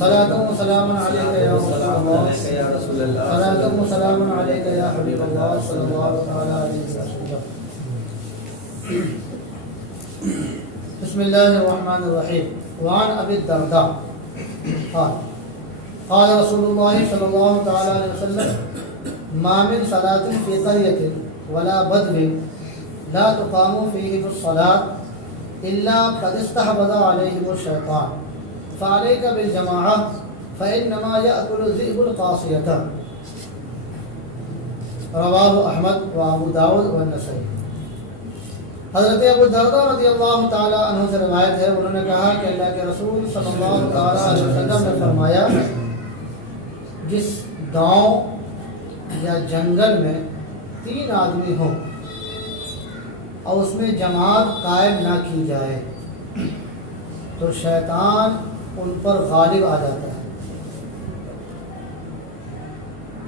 صلاۃ و سلام علیک یا رسول اللہ، صلاۃ و سلام علیک یا حبیب اللہ صلی اللہ تعالی علیہ وسلم۔ بسم اللہ الرحمن الرحیم۔ وعن ابی الدرداء قال قال رسول اللہ صلی اللہ تعالی علیہ وسلم ما من صلاۃ فی قریۃ ولا بدو لا تقام فیہ الصلاۃ الا قد استحوذ علیہم الشیطان فعلیک بالجماعہ فإنما یأکل الذئب القاصیۃ۔ رواہ احمد و ابو داؤد و النسائی۔ حضرت ابو الدرداء رضی اللہ تعالی عنہ سے روایت ہے، انہوں نے کہا کہ اللہ کے رسول صلی اللہ تعالی علیہ وسلم نے فرمایا جس گاؤں یا جنگل میں 3 آدمی ہوں اور اس میں جماعت قائم نہ کی جائے تو شیطان ان پر غالب آ جاتا ہے۔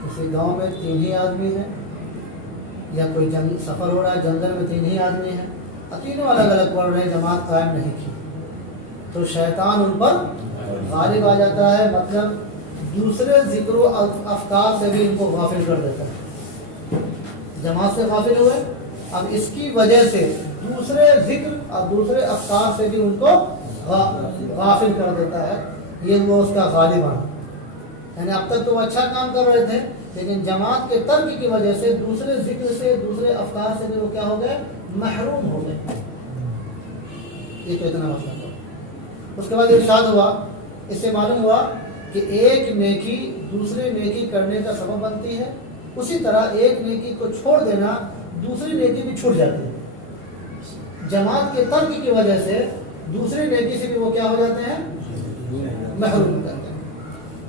کسی گاؤں میں 3 ہی آدمی ہیں یا کوئی سفر ہو رہا ہے، جنگل میں 3 ہی آدمی ہیں اور تینوں الگ الگ پڑھ رہے ہیں، جماعت قائم نہیں کی تو شیطان ان پر غالب آ جاتا ہے، مطلب دوسرے ذکر و افکار سے بھی ان کو غافل کر دیتا ہے۔ جماعت سے غافل ہوئے، اب اس کی وجہ سے دوسرے ذکر اور دوسرے افکار سے بھی ان کو غافل کر دیتا ہے، یہ وہ اس کا غالب آنا۔ یعنی اب تک تو وہ اچھا کام کر رہے تھے، لیکن جماعت کے ترک کی وجہ سے دوسرے ذکر سے دوسرے افکار سے بھی وہ کیا ہو گئے؟ محروم ہو گئے۔ یہ تو اتنا مسئلہ ہوا۔ اس کے بعد ارشاد ہوا، اس سے معلوم ہوا کہ ایک نیکی دوسرے نیکی کرنے کا سبب بنتی ہے، اسی طرح ایک نیکی کو چھوڑ دینا دوسری نیکی بھی چھوٹ جاتی ہے۔ جماعت کے ترک کی وجہ سے دوسری نیکی سے بھی وہ کیا ہو جاتے ہیں؟ محروم ہو جاتے ہیں۔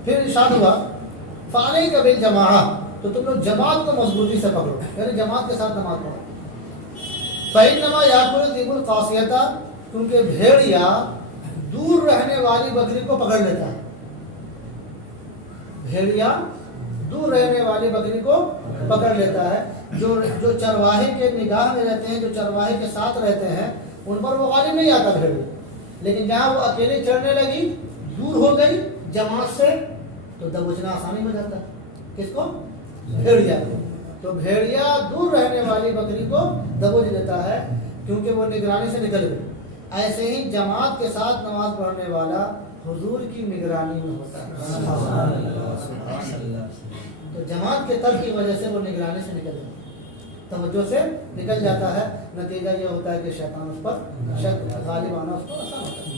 پھر ارشاد ہوا فعلیک بالجماعہ، تو تم لوگ جماعت کو مضبوطی سے پکڑو، یعنی جماعت کے ساتھ نماز پڑھو۔ فإنما یأکل الذئب القاصیۃ، کیونکہ بھیڑیا دور رہنے والی بکری کو پکڑ لیتا ہے۔ بھیڑیا دور رہنے والی بکری کو پکڑ لیتا ہے۔ جو چرواہے کے نگاہ میں رہتے ہیں، جو چرواہے کے ساتھ رہتے ہیں، ان پر وہ غالب نہیں آتا بھیڑیا، لیکن جہاں وہ اکیلے چڑھنے لگی، دور ہو گئی جماعت سے، تو دبوچنا آسانی ہو جاتا ہے۔ کس کو؟ بھیڑیا کو۔ تو بھیڑیا دور رہنے والی بکری کو دبوچ دیتا ہے کیونکہ وہ نگرانی سے نکل گئی۔ ایسے ہی جماعت کے ساتھ نماز پڑھنے والا حضور کی نگرانی میں ہوتا ہے، تو جماعت کے ترک کی وجہ سے وہ نگرانی سے نکل جاتا ہے، توجہ سے نکل جاتا ہے۔ نتیجہ یہ ہوتا ہے کہ شیطان اس پر غالب آنا اس کو آسان ہوتا ہے۔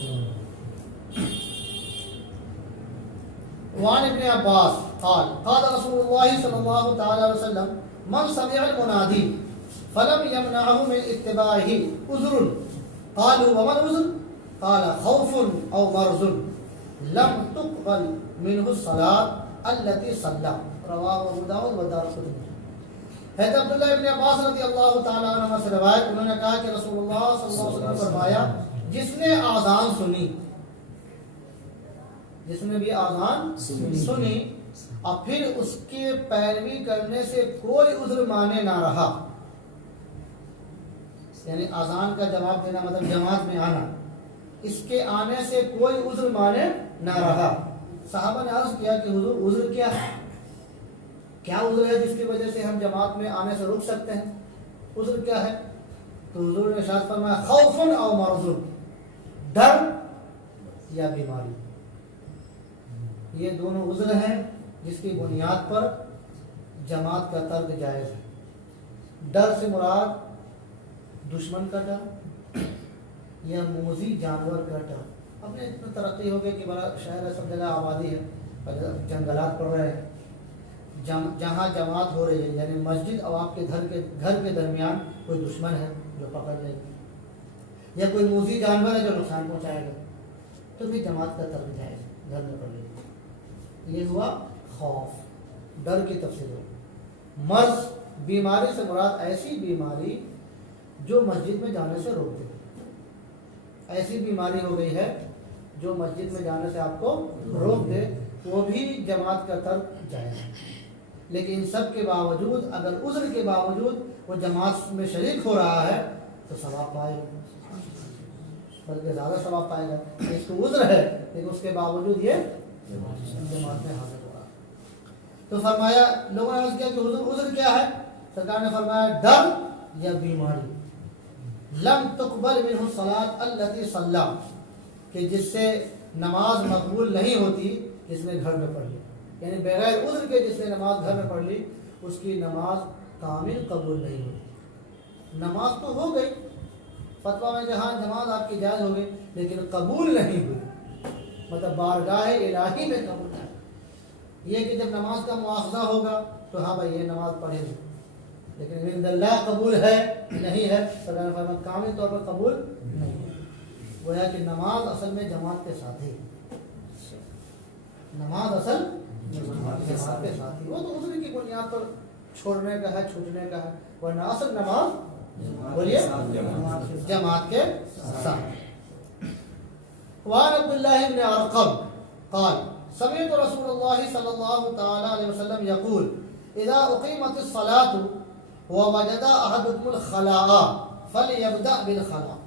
وعن ابن عباس قال قال رسول اللہ صلی اللہ تعالی علیہ وسلم من سمع المنادی فلم يمنعه من اتباعه عذر قالوا ومن عذر قال خوف او مرض لم تقبل منه الصلاة التي صلى۔ رواه ابو داؤد و دارقطنی۔ حضرت عبداللہ ابن عباس رضی اللہ تعالی عنہ سے روایت، انہوں نے کہا کہ رسول اللہ صلی اللہ علیہ وسلم نے فرمایا جس نے آذان سنی، جس نے بھی آذان سنی اور پھر اس کے پیروی کرنے سے کوئی عذر مانے نہ رہا، یعنی آذان کا جواب دینا مطلب جماعت میں آنا، اس کے آنے سے کوئی عذر مانے نہ رہا۔ صحابہ نے عرض کیا کہ حضور عذر کیا ہے؟ کیا عذر ہے جس کی وجہ سے ہم جماعت میں آنے سے رک سکتے ہیں؟ عذر کیا ہے؟ تو حضور نے ارشاد فرمایا خوف او مرض، ڈر یا بیماری، یہ دونوں عذر ہیں جس کی بنیاد پر جماعت کا ترک جائز ہے۔ ڈر سے مراد دشمن کا ڈر یا موذی جانور کا ڈر۔ اب نے اتنا ترقی ہو گئی کہ بڑا شہر ہے، سب جگہ آبادی ہے، جنگلات پڑ رہے ہیں، جہاں جماعت ہو رہی ہے، یعنی مسجد اور آپ کے گھر کے درمیان کوئی دشمن ہے جو پکڑ لے گا یا کوئی موذی جانور ہے جو نقصان پہنچائے گا، تو بھی جماعت کا ترک جائز ہے، گھر میں پڑھ لے گا۔ یہ ہوا خوف، ڈر کی تفسیر ہوئی۔ مرض، بیماری سے مراد ایسی بیماری جو مسجد میں جانے سے روک دے، ایسی بیماری ہو گئی ہے جو مسجد میں جانے سے آپ کو روک دے، وہ بھی جماعت کا ترک جائز ہے۔ لیکن ان سب کے باوجود اگر عذر کے باوجود وہ جماعت میں شریک ہو رہا ہے تو ثواب پائے گا، بلکہ زیادہ ثواب پائے گا۔ اس کو عذر ہے لیکن اس کے باوجود یہ جماعت میں حاضر ہو رہا. تو فرمایا لوگوں نے عرض کیا کہ حضور عذر کیا ہے؟ سرکار نے فرمایا ڈر یا بیماری. لم تقبل منہ الصلاۃ التی صلی، کہ جس سے نماز مقبول نہیں ہوتی جس نے گھر میں پڑھ لی، یعنی بغیر عذر کے جس نے نماز گھر میں پڑھ لی اس کی نماز کامل قبول نہیں ہوتی. نماز تو ہو گئی، فتویٰ میں جہاں نماز آپ کی جائز ہو گئی لیکن قبول نہیں ہوئی، مطلب بارگاہ الہی میں قبول نہیں. یہ کہ جب نماز کا مواخذہ ہوگا تو ہاں بھائی یہ نماز پڑھے گی، لیکن عند اللہ قبول ہے نہیں ہے، سرکار نے فرمایا کامل طور پر قبول نہیں ہے. وہ ہے کہ نماز اصل میں جماعت کے ساتھ ہی، نماز اصل جماعت کے ساتھ ہی، وہ تو عذر کی بنیاد پر چھوڑنے کا ہے چھوٹنے کا ہے، ورنہ اصل نماز بولیے جماعت کے ساتھ. وعن عبد الله بن ارقم قال سمعت رسول الله صلى الله تعالى عليه وسلم يقول اذا اقيمت الصلاه ووجد احدكم الخلاء فليبدا بالخلاء.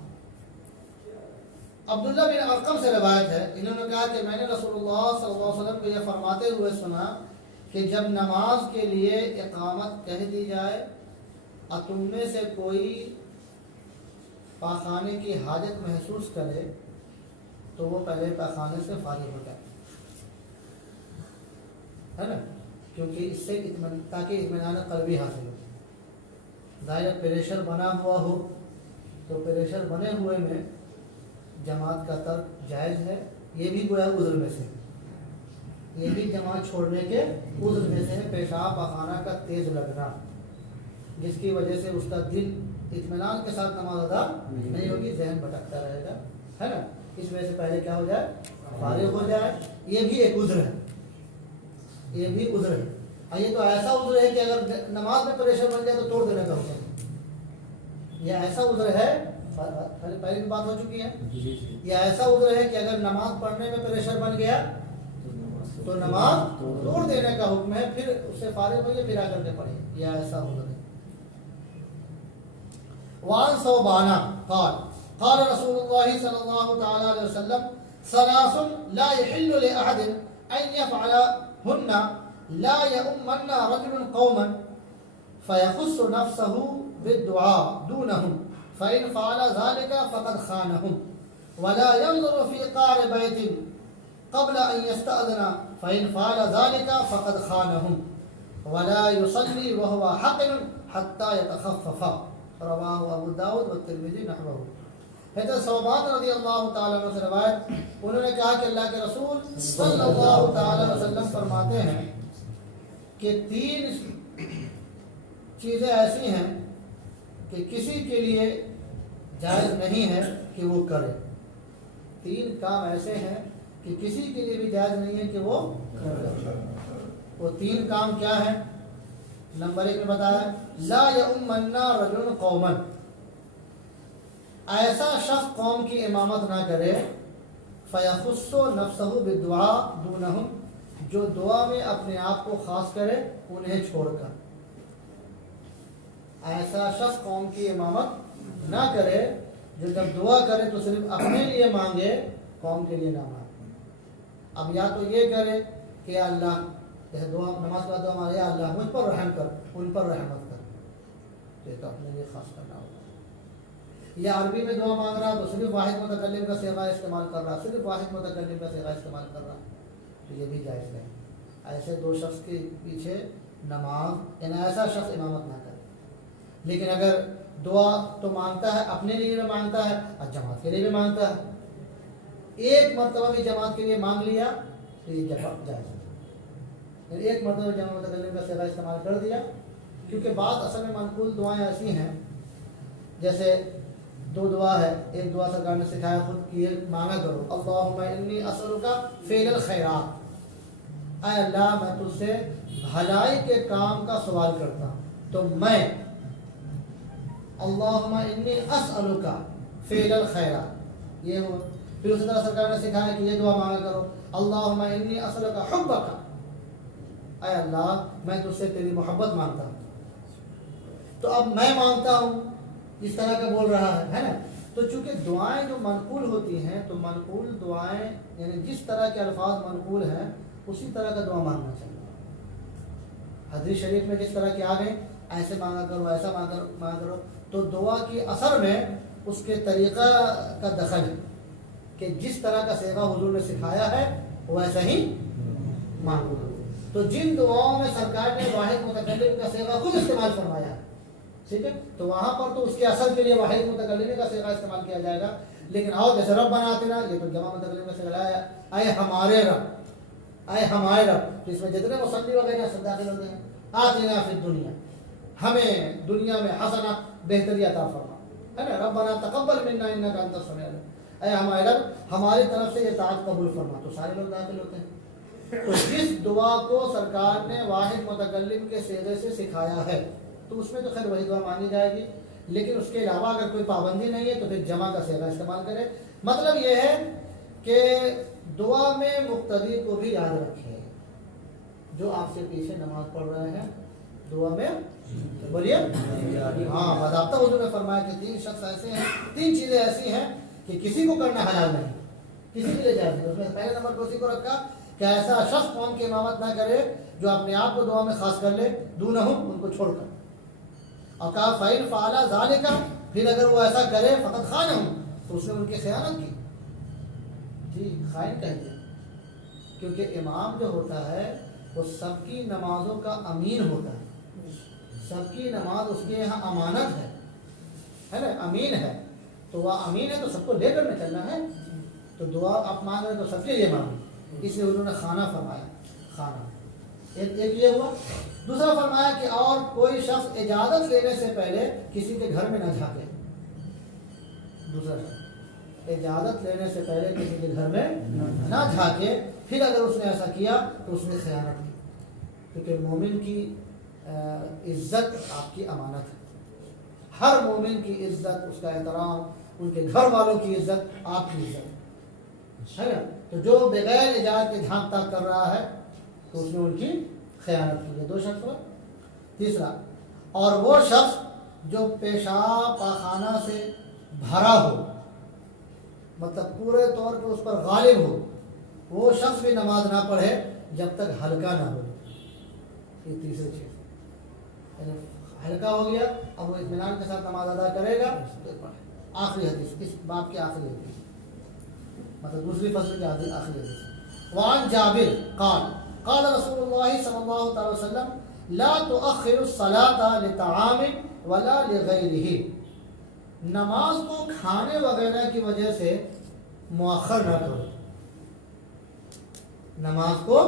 عبداللہ بن ارقم سے روایت ہے، انہوں نے کہا کہ میں نے رسول اللہ صلی اللہ علیہ وسلم کو یہ فرماتے ہوئے سنا کہ جب نماز کے لیے اقامت کہہ دی جائے اور تم میں سے کوئی پاخانے کی حاجت محسوس کرے تو وہ پہلے پاخانے سے فارغ ہو جائے، ہے نا، کیونکہ اس سے تاکہ اطمینان قلبی حاصل ہو. ظاہر پریشر بنا ہوا ہو تو پریشر بنے ہوئے میں جماعت کا ترک جائز ہے، یہ بھی گویا عذر میں سے، یہ بھی جماعت چھوڑنے کے عذر میں سے ہے. پیشاب پاخانہ کا تیز لگنا جس کی وجہ سے اس کا دل اطمینان کے ساتھ نماز ادا نہیں ہوگی، ذہن بھٹکتا رہے گا، ہے نا، اس وجہ سے پہلے کیا ہو جائے فارغ ہو جائے. یہ بھی ایک عذر ہے، یہ بھی عذر ہے. اور یہ تو ایسا عذر ہے کہ اگر نماز میں پریشر بن جائے تو توڑ دینے کا ہوتا ہے. یہ ایسا عذر ہے، پہلے بھی بات ہو چکی ہے، یہ ایسا عذر ہے کہ اگر نماز پڑھنے میں پریشر بن گیا تو نماز توڑ دینے کا حکم ہے، پھر اس سے فارغ ہوئیے پھر آ کر کے پڑھیے. یہ ایسا عذر ہے. وعن ثوبان قال قال رسول الله صلى الله تعالى عليه وسلم ثلاث لا يحل لأحد أن يفعلهن لا يؤمن رجل قوما فيخص نفسه بالدعاء دونهم فإن فعل ذلك فقد خانهم ولا ينظر في قعر بيت قبل أن يستأذن فإن فعل ذلك فقد خانهم ولا يصلي وهو حقن حتى يتخفف. رواہ ابو داؤد والترمذی نحوہ. حضرت ثوبان رضی اللہ تعالیٰ عنہ سے روایت، انہوں نے کہا کہ اللہ کے رسول صلی اللہ تعالیٰ علیہ وسلم فرماتے ہیں کہ 3 چیزیں ایسی ہیں کہ کسی کے لیے جائز نہیں ہے کہ وہ کرے. 3 کام ایسے ہیں کہ کسی کے لیے بھی جائز نہیں ہے کہ وہ کرے. وہ 3 کام کیا ہیں؟ نمبر 1 میں بتایا لا یؤمن رجل قوما، ایسا شخص قوم کی امامت نہ کرے، فیخص نفسہ بالدعاء دونہم، جو دعا میں اپنے آپ کو خاص کرے انہیں چھوڑ کر. ایسا شخص قوم کی امامت نہ کرے جو جب دعا کرے تو صرف اپنے لیے مانگے، قوم کے لیے نہ مانگے. اب یا تو یہ کرے کہ اللہ جیسے دعا نماز کا دعا مانگے اللہ مجھ پر رحم کر، ان پر رحمت کر، تو یہ تو اپنے لیے خاص کرنا ہوگا. یا عربی میں دعا مانگ رہا تو صرف واحد متکلم کا صیغہ استعمال کر رہا، صرف واحد متکلم کا صیغہ استعمال کر رہا، تو یہ بھی جائز ہے. ایسے 2 شخص کے پیچھے نماز، یعنی ایسا شخص امامت نہ کرے. لیکن اگر دعا تو مانگتا ہے، اپنے لیے بھی مانگتا ہے اور جماعت کے لیے بھی مانگتا ہے، ایک مرتبہ بھی جماعت کے لیے مانگ لیا تو یہ جائز ہے. ایک مرتبہ جمع متکلم کا صیغہ استعمال کر دیا، کیونکہ بعض اصل میں منقول دعائیں ایسی ہیں، جیسے 2 دعا ہے. ایک دعا سرکار نے سکھایا خود کی مانگا کرو، اللہم انی اسألک فعل الخیرات، اے اللہ میں تجھ سے بھلائی کے کام کا سوال کرتا ہوں، تو میں اللہم انی اسألک فعل الخیرات یہ ہو. پھر اسی طرح سرکار نے سکھایا کہ یہ دعا مانگا کرو، اللہم انی اسألک حبک، اے اللہ میں تجھ سے تیری محبت مانگتا ہوں. تو اب میں مانگتا ہوں اس طرح کا بول رہا ہے نا، تو چونکہ دعائیں جو منقول ہوتی ہیں تو منقول دعائیں یعنی جس طرح کے الفاظ منقول ہیں اسی طرح کا دعا مانگنا چاہیے. حدیث شریف میں جس طرح کے آ گئے ایسے مانگا کرو ایسا مانگا کرو تو دعا کی اثر میں اس کے طریقہ کا دخل ہے کہ جس طرح کا صیغہ حضور نے سکھایا ہے ویسا ہی مانگو. تو جن دعاؤں میں سرکار نے واحد متکلم کا صیغہ خود استعمال فرمایا ہے ٹھیک ہے تو وہاں پر تو اس کے اثر کے لیے واحد متکلم کا صیغہ استعمال کیا جائے گا. لیکن اور جیسے رب بناتے نا یہ تو جمع متکلم کا صیغہ ہے اے ہمارے رب اے ہمارے رب. تو اس میں جتنے مصلی وغیرہ سب داخل ہوتے ہیں. آتنا فی الدنیا ہمیں دنیا میں حسنہ بہتری عطا فرما ہے نا. ربنا تقبل منا انک انت السمیع العلیم اے ہمارے رب ہماری طرف سے یہ طاعت قبول فرما. تو سارے لوگ داخل ہوتے ہیں. تو جس دعا کو سرکار نے واحد متکلم کے صیغے سے سکھایا ہے تو اس میں تو خیر وہی دعا مانی جائے گی. لیکن اس کے علاوہ اگر کوئی پابندی نہیں ہے تو پھر جمع کا صیغہ استعمال کرے. مطلب یہ ہے کہ دعا میں مقتدی کو بھی یاد رکھے جو آپ سے پیچھے نماز پڑھ رہے ہیں دعا میں بولیے ہاں باضابطہ حضور نے فرمایا کہ 3 شخص ایسے ہیں 3 چیزیں ایسی ہیں کہ کسی کو کرنا حلال نہیں کسی کے لیے جائز نہیں. اس میں پہلے نمبر پر اسی کو رکھا کہ ایسا شخص قوم کی امامت نہ کرے جو اپنے آپ کو دعا میں خاص کر لے دونہم ان کو چھوڑ کر. اور کہا فَإِنْ فَعَلَ ذَلِكَ پھر اگر وہ ایسا کرے فقط خانہم تو اس نے ان کی خیانت کی. جی خائن کہہ دیا کیونکہ امام جو ہوتا ہے وہ سب کی نمازوں کا امین ہوتا ہے. سب کی نماز اس کے یہاں امانت ہے نا امین ہے. تو وہ امین ہے تو سب کو لے کر میں چلنا ہے. تو دعا آپ مانگ رہے ہیں تو سب کے لیے مانگیں. اس لیے انہوں نے خانہ فرمایا خانہ. ایک یہ ہوا. دوسرا فرمایا کہ اور کوئی شخص اجازت لینے سے پہلے کسی کے گھر میں نہ جھانکے. دوسرا شخص اجازت لینے سے پہلے کسی کے گھر میں نہ جھانکے. پھر اگر اس نے ایسا کیا تو اس نے خیانت کی کیونکہ مومن کی عزت آپ کی امانت ہے. ہر مومن کی عزت اس کا احترام ان کے گھر والوں کی عزت آپ کی عزت ہے نا. تو جو بغیر اجازت کے جھانک تاک کر رہا ہے تو اس نے ان کی خیانت کی. 2 شخص ہوا. تیسرا اور وہ شخص جو پیشاب پاخانہ سے بھرا ہو مطلب پورے طور پہ اس پر غالب ہو وہ شخص بھی نماز نہ پڑھے جب تک ہلکا نہ ہو. یہ تیسری چیز ہلکا ہو گیا اب وہ اطمینان کے ساتھ نماز ادا کرے گا. آخری حدیث اس باب کی آخری حدیث مطلب دوسری فصل کی آخری حدیث. وعن جابر قال قال رسول اللہ صلی اللہ علیہ وسلم لا تؤخر الصلاة لطعام ولا لغیرہ. نماز کو کھانے وغیرہ کی وجہ سے مؤخر نہ کرو. نماز کو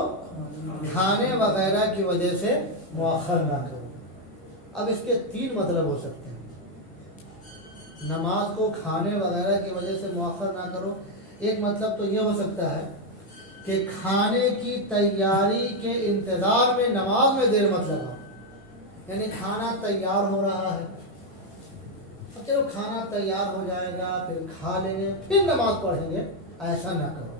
کھانے وغیرہ کی وجہ سے مؤخر نہ کرو. اب اس کے 3 مطلب ہو سکتے ہیں. نماز کو کھانے وغیرہ کی وجہ سے مؤخر نہ کرو. ایک مطلب تو یہ ہو سکتا ہے کہ کھانے کی تیاری کے انتظار میں نماز میں دیر مت لگاؤ. یعنی کھانا تیار ہو رہا ہے چلو کھانا تیار ہو جائے گا پھر کھا لیں گے پھر نماز پڑھیں گے. ایسا نہ کرو.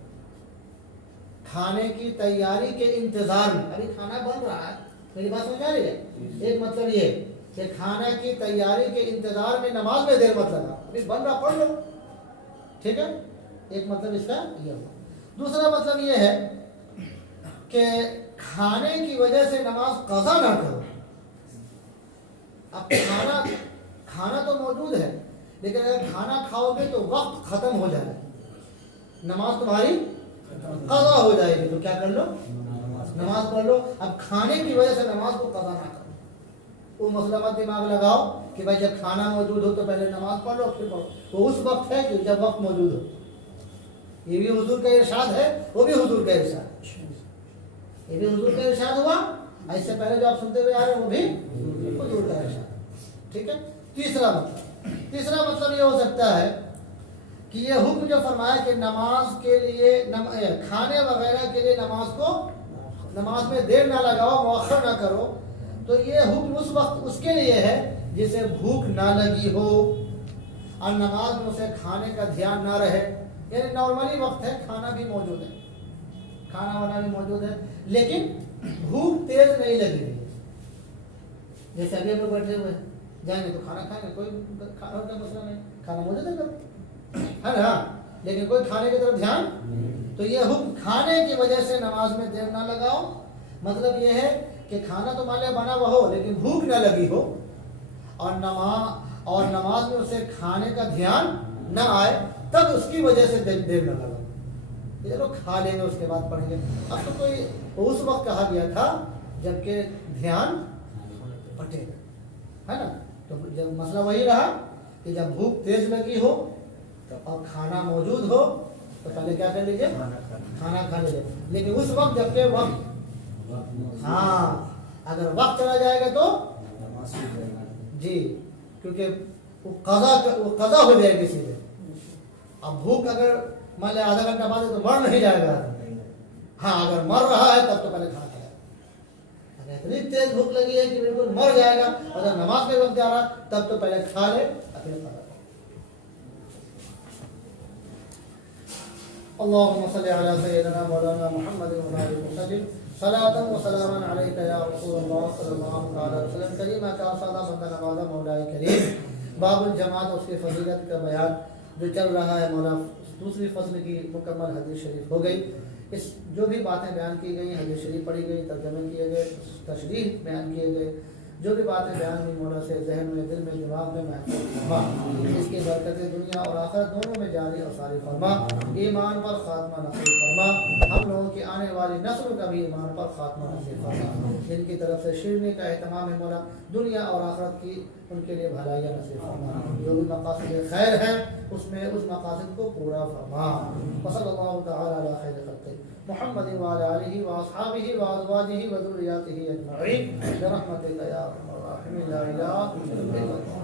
کھانے کی تیاری کے انتظار میں ابھی کھانا بن رہا ہے میری بات سمجھ آ رہی ہے. ایک مطلب یہ کہ کھانا کی تیاری کے انتظار میں نماز میں دیر مت لگا ابھی بن رہا پڑھ لو ٹھیک ہے. ایک مطلب اس کا یہ ہوا. دوسرا مطلب یہ ہے کہ کھانے کی وجہ سے نماز قضا نہ کرو. اب کھانا تو موجود ہے لیکن اگر کھانا کھاؤ گے تو وقت ختم ہو جائے نماز تمہاری قضا ہو جائے گی. تو کیا کر لو نماز پڑھ لو. اب کھانے کی وجہ سے نماز کو قضا نہ کرو. وہ مسئلہ مت دماغ لگاؤ کہ بھائی جب کھانا موجود ہو تو پہلے نماز پڑھ لو پھر پڑھو. وہ اس وقت ہے کہ جب وقت موجود ہو. یہ بھی حضور کا ارشاد ہے وہ بھی حضور کا ارشاد. یہ بھی حضور کا ارشاد ہوا. ایسے پہلے جو آپ سنتے ہوئے آ رہے ہیں وہ بھی حضور کا ارشاد. ٹھیک ہے. تیسرا مطلب یہ ہو سکتا ہے کہ یہ حکم جو فرمایا کہ نماز کے لیے کھانے وغیرہ کے لیے نماز میں دیر نہ لگاؤ مؤخر نہ کرو. تو یہ حکم اس وقت اس کے لیے ہے جسے بھوک نہ لگی ہو اور نماز میں اسے کھانے کا دھیان نہ رہے. یعنی نارملی وقت ہے کھانا بھی موجود ہے کھانا وانا بھی موجود ہے لیکن بھوک تیز نہیں لگی ہوئی. جیسے ابھی ہم لوگ بیٹھے ہوئے ہیں جائیں گے تو کھانا کھائیں گے کوئی کھانا کا مسئلہ نہیں کھانا موجود ہے. ہے نا، لیکن کوئی کھانے کی طرف دھیان. تو یہ حکم کھانے کی وجہ سے نماز میں دیر نہ لگاؤ، مطلب یہ ہے کہ کھانا تو مان لیا بنا ہوا ہو لیکن بھوک نہ لگی ہو، اور نماز میں اسے کھانے کا دھیان نہ آئے، تب اس کی وجہ سے دیر نہ لگاؤ. یہ لوگ کھا لیں گے اس کے بعد پڑھیں گے. اب تو کوئی اس وقت کہا گیا تھا جبکہ دھیان پٹے گا، ہے نا. تو جب مسئلہ وہی رہا کہ جب بھوک تیز لگی ہو تو اور کھانا موجود ہو تو پہلے کیا کر لیجیے، کھانا کھا لیجیے. لیکن اس وقت جبکہ وقت، ہاں اگر وقت چلا جائے گا تو جی، کیونکہ وہ قضا ہو جائے گی سیدھے. اب بھوک اگر مان لیں آدھا گھنٹہ بعد ہے تو مر نہیں جائے گا. ہاں اگر مر رہا ہے تب تو پہلے کھانا کھائے. اگر اتنی تیز بھوک لگی ہے کہ بالکل مر جائے گا، اگر نماز کے وقت جا رہا تب تو پہلے کھا لے پھر کھانا. اللهم صل على سيدنا مولانا محمد وعلى اله وسلم صلاة وسلاما عليك يا رسول الله صلی اللہ علیہ وسلم. کریمہ کا سادہ بندہ نوازا مولا کریم. باب الجماعت، اس کی فضیلت کا بیان جو چل رہا ہے. مولا دوسری فصل کی مکمل حدیث شریف ہو گئی. اس جو بھی باتیں بیان کی گئی، حدیث شریف پڑھی گئی، ترجمے کیے گئے، تشریح بیان کیے گئے، جو بھی باتیں بیان ہوئی مولا سے ذہن میں، دل میں، دماغ میں محفوظ فرما. اس کی برکتیں دنیا اور آخرت دونوں میں جاری اور ساری فرما. ایمان پر خاتمہ نصیب فرما. ہم لوگوں کی آنے والی نسل کا بھی ایمان پر خاتمہ نصیب فرما. جن کی طرف سے شیرنی کا اہتمام ہے مولا، دنیا اور آخرت کی ان کے لیے بھلائیاں نصیب فرما. جو بھی مقاصد خیر ہیں اس میں اس مقاصد کو پورا فرما. وصلی اللہ تعالی علی خیر خلقہ محمد وعلى آلہ واصحابہ وازواجہ وذریاتہ اجمعین برحمتک یا ارحم الراحمین لا الہ الا انت.